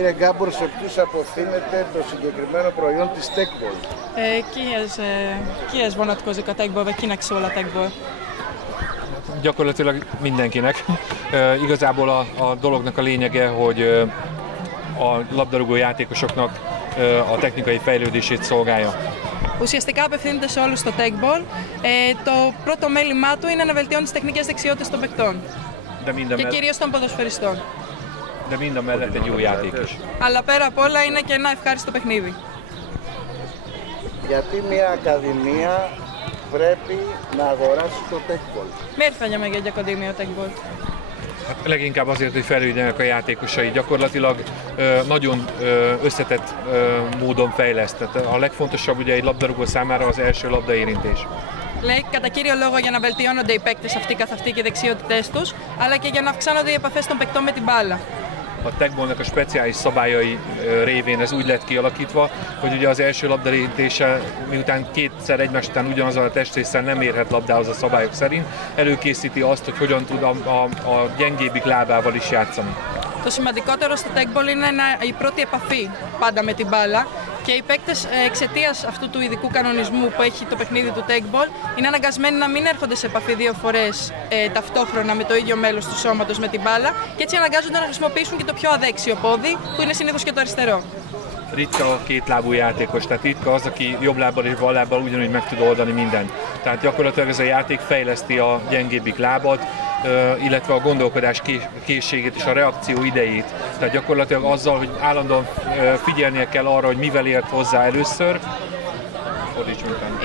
Κύριε Gábor, σε ποιους απευθύνεται το συγκεκριμένο προϊόν της Techball? Kihez vonatkozik a Techball, vagy kinek szól a Techball? Gyakorlatilag mindenkinek. Igazából a dolognak a lényege, hogy a labdarúgó játékosoknak a technikai fejlődését szolgálja. Ουσιαστικά απευθύνεται σε όλους το Techball. Το πρώτο μέλημά του είναι να βελτιώνει τις τεχνικές δεξιότητες των παικτών και κυρίως των ποδοσφαιριστών. De mind a mellett egy jó játék is. Αλλά πέρα απ' όλα είναι και ένα ευχάριστο παιχνίδι. Γιατί μια ακαδημία πρέπει να αγοράσει το Techball? Miért vegye meg egy akadémia a Techball? Hát leginkább azért, hogy fejlődjenek a játékosai. Gyakorlatilag nagyon összetett módon fejleszt. A legfontosabb ugye egy labdarúgó számára az első labdaérintés. Λέει κατά κύριο λόγο για να βελτιώνονται οι παίκτες αυτοί καθ' αυτοί και οι δεξιότητές τους, αλλά και για να αυξάνονται οι επαφές των παικτών με την μπάλα. A Techballnak a speciális szabályai révén ez úgy lett kialakítva, hogy ugye az első labdaérintése, miután kétszer egymás után ugyanazon a testrésszel nem érhet labdához a szabályok szerint, előkészíti azt, hogy hogyan tud a gyengébbik lábával is játszani. Το σημαντικότερο στο Techball είναι η πρώτη επαφή πάντα με την μπάλα και οι παίκτες εξαιτίας αυτού του ειδικού κανονισμού που έχει το παιχνίδι του Techball είναι αναγκασμένοι να μην έρχονται σε επαφή δύο φορές ταυτόχρονα με το ίδιο μέλος του σώματος με την μπάλα και έτσι αναγκάζονται να χρησιμοποιήσουν και το πιο αδέξιο πόδι που είναι συνήθως και το αριστερό. Ritka a kétlábú játékos, tehát ritka az, aki jobb lábbal és bal lábbal ugyanúgy meg tud oldani mindent. Tehát gyakorlatilag ez a játék fejleszti a gyengébbik lábat, illetve a gondolkodás készségét és a reakció idejét. Tehát gyakorlatilag azzal, hogy állandóan figyelnie kell arra, hogy mivel ért hozzá először.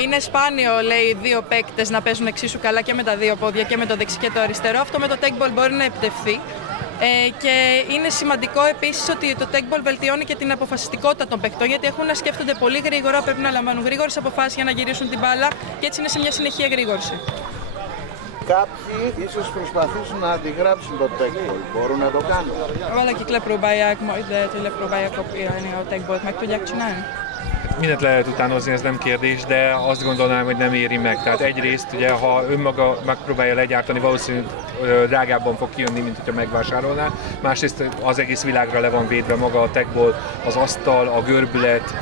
Είναι σπάνιο, λέει, δύο παίκτες να παίζουν εξίσου καλά και με τα δύο πόδια και με το δεξί και το αριστερό. Αυτό με το Techball μπορεί να επιτευχθεί. Και είναι σημαντικό επίσης ότι το Techball βελτιώνει και την αποφασιστικότητα των παικτών, γιατί έχουν να σκέφτονται πολύ γρήγορα, πρέπει να λαμβάνουν γρήγορες αποφάσεις για να γυρίσουν την μπάλα και έτσι είναι σε μια συνεχή εγρήγορση. Κάποιοι ίσως προσπαθήσουν να αντιγράψουν το Techball. Μπορούν να το κάνουν? Valaki megpróbálják majd, lehet, hogy megpróbálják kopírálni a Techballt. Meg tudják csinálni? Mindent lehet utánozni, ez nem kérdés, de azt gondolnám, hogy nem éri meg. Tehát egyrészt, ugye, ha önmaga megpróbálja legyártani, valószínűleg drágábban fog kijönni, mint hogyha megvásárolná. Másrészt az egész világra le van védve maga a Techball, az asztal, a görbület,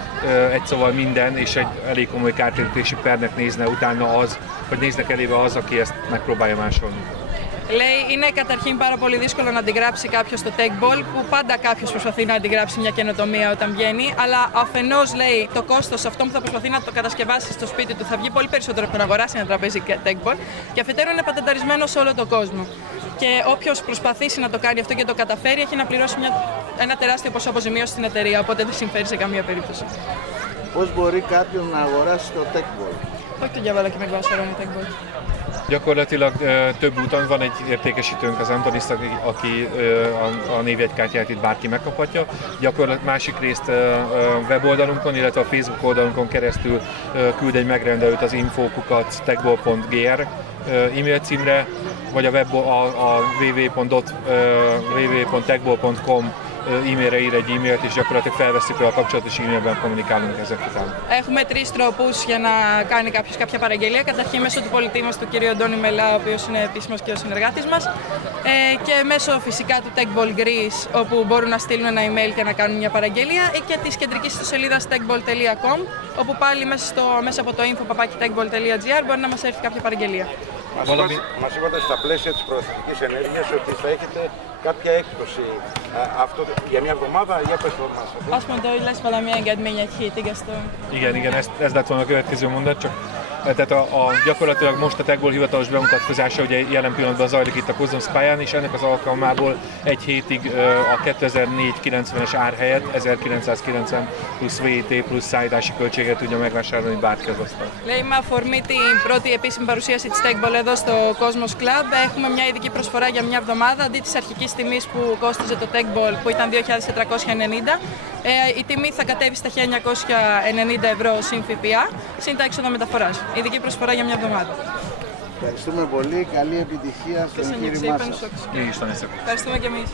egy szóval minden, és egy elég komoly kártérítési pernek nézne utána az, hogy néznek elébe az, aki ezt megpróbálja másolni. Λέει, είναι καταρχήν πάρα πολύ δύσκολο να αντιγράψει κάποιος το Techball, που πάντα κάποιος προσπαθεί να αντιγράψει μια καινοτομία όταν βγαίνει, αλλά αφενός, λέει, το κόστος αυτό που θα προσπαθεί να το κατασκευάσει στο σπίτι του θα βγει πολύ περισσότερο από το να αγοράσει ένα τραπέζι Techball, και αφετέρου είναι πατενταρισμένο σε όλο τον κόσμο. Και όποιος προσπαθήσει να το κάνει αυτό και το καταφέρει, έχει να πληρώσει ένα τεράστιο ποσό αποζημίωση στην εταιρεία, οπότε δεν συμφέρει σε καμία περίπτωση. Πώς μπορεί κάποιος να αγοράσει το Techball? Hogy tudja valaki megvásárolni Techball? Gyakorlatilag több úton van, egy értékesítőnk, az Antonis, aki a névjegykártyát itt bárki megkaphatja. Gyakorlatilag másik részt weboldalunkon, illetve a Facebook oldalunkon keresztül küld egy megrendelőt az info@techball.gr e-mail címre, vagy a www.techball.com e-mailre ír egy e-mailt, és gyakorlatilag felveszik a kapcsolatot, és e-mailben kommunikálunk ezek után. Έχουμε τρεις τρόπους για να κάνει κάποιος κάποια παραγγελία. Καταρχήν μέσω του πολιτή μας, του κ. Αντώνη Μελά, ο οποίος είναι επίσημος και ο συνεργάτης μας, και μέσω φυσικά του Techball Greece, όπου μπορούν να στείλουν ένα email και να κάνουν μια παραγγελία, ή και της κεντρικής ιστοσελίδας techball.com, όπου πάλι μέσα από το info@techball.gr μπορεί να μας έρθει κάποια παραγγελία. Μας είπατε στα πλαίσια της προωθητικής ενέργειας ότι θα έχετε κάποια έκπτωση για μια εβδομάδα, για πες το μας. Azt mondta, hogy lesz valami engedmény egy hétig, ezt Igen, ez lett volna a következő mondat, csak tehát gyakorlatilag most a Techball hivatalos bemutatkozása ugye jelen pillanatban zajlik itt a Kozmosz pályán, és ennek az alkalmából egy hétig a 2490-es ár helyett 1990 plusz VAT plusz szállítási költséget tudja megvásárolni bárki az asztal. Λέει, με αφορμή την πρώτη επίσημη παρουσίαση της Techball εδώ στο Cosmos Club, έχουμε μια ειδική προσφορά για μια εβδομάδα, αντί της αρχικής τιμής που κόστιζε το Techball, που ήταν 2.490, η τιμή θα κατέβει στα 1.990 ευρώ συν ΦΠΑ, συν τα έξοδα μεταφοράς. Ειδική προσφορά για μια εβδομάδα. Ευχαριστούμε πολύ. Καλή επιτυχία στο εγχείρημά σας. Ευχαριστούμε και εμείς.